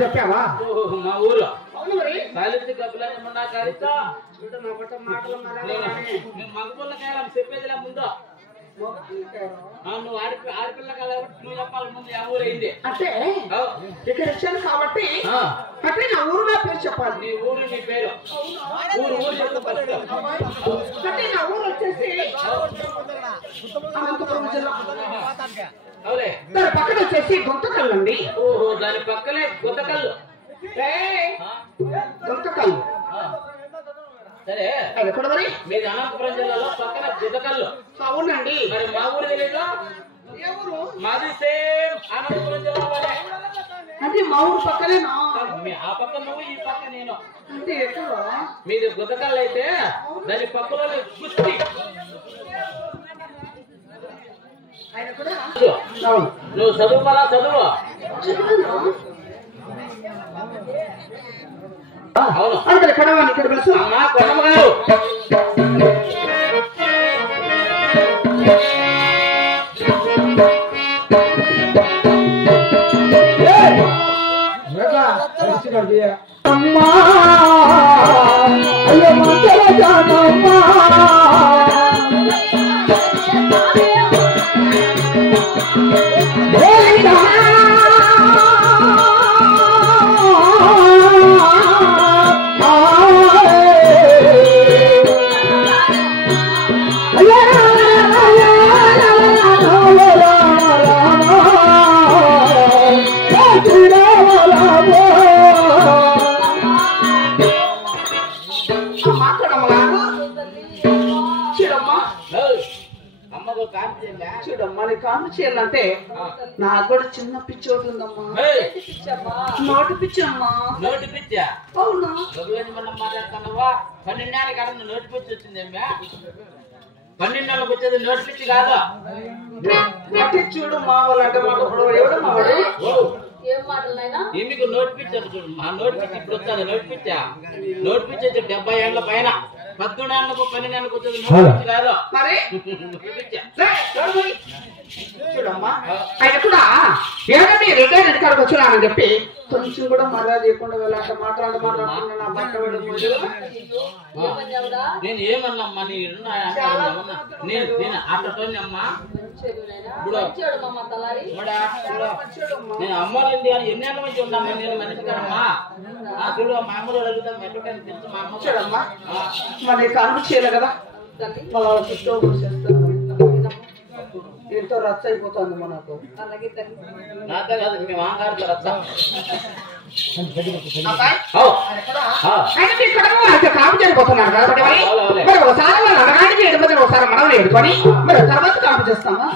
చెప్పావా మా ఊరు చెప్పేదిలా ముందు నువ్వు ఆడపిల్ల కాబట్టి నువ్వు చెప్పాలి ముందు ఆ ఊరైంది అంటే ఇక్కడ వచ్చాను కాబట్టి అంటే నా ఊరు నా పేరు చెప్పాలి. నీ ఊరు నీ పేరు ఊరు ఊరు అంటే నా ఊరు వచ్చేసి అనంతపురం జిల్లా. దాని పక్కన వచ్చేసి గుంతకల్లు అండి. ఓహో దాని పక్కనే గుంతకల్లు. గుంతకల్లు సరే ఎక్కడ మరి మీది అనంతపురం జిల్లాలో పక్కన గుంతకల్లు. అవునండి. మరి మా ఊరు తెలియదు. మాది సేమ్ అనంతపురం జిల్లా వాడే. అంటే మా ఊరు పక్కనేనా? ఆ పక్క నువ్వు ఈ పక్క నేను. అంటే ఎక్కడ మీది గుంతకల్లు అయితే దాని పక్కలో గుత్తి. నువ్వు చదువుకోవాలా చదువు. అవును అంటే కొడవాలి ఇక్కడ బస్సు అమ్మా కొడమ్మ గారు అమ్మా అయ్యో మాటలమ్మా కాంతి చేయాలంటే నాకు కూడా చిన్న పిచ్చి ఒకటి ఉందమ్మా. నోటి పిచ్చి అమ్మా. నోటి పిచ్చా? అవునా? మనం మాట్లాడుతున్నావా? 12 నెలల కాడ నోటి పిచ్చి వచ్చింది. 12 నెలలకు వచ్చేది నోటి పిచ్చి కాదు. చూడు మా వాళ్ళు అంటే ఎవడు మావాడు మీకు నోటి పిచ్చి అంటే చూడు. మా నోటి పిచ్చి ఇప్పుడు వస్తుంది. నోటి పిచ్చా? నోటి పిచ్చి వచ్చి 70 ఏళ్ల పైన 12 నెలలకు 12 నెలలకు వచ్చేది నోటి పిచ్చి కాదు. మరి పిచ్చా చూడమ్మా ఆయన కూడా ఏదో మీరు రిటైర్ ఎక్కడికి వచ్చినానని చెప్పి కొంచెం కూడా మర్యాద లేకుండా వెళ్ళాక మాట్లాడుతున్నా నా బట్ట నేను ఏమన్నామ్మా? నేను అట్టతోనే అమ్మా నేను అమ్మోనండి అని ఎన్ని ఏళ్ళ నుంచి ఉన్నాను నేను మనిషి కదమ్మా చూడు మా అమ్మలో అడుగుతాను ఎట్లుంటాను తెలుసు మా అమ్మ చూడమ్మా మరి కనుక చేయలే కదా మళ్ళీ చుట్టూ ఎంతో రచ్చ అయిపోతుంది మనకు నాతో కాదు మీ మామగారితో రచ్చ కాపు చేయబోతున్నాను కాబట్టి మరి ఒకసారి వాళ్ళు అనగానే చేయడం ఒకసారి మనం వేడుకొని మరి తర్వాత కాపు చేస్తామా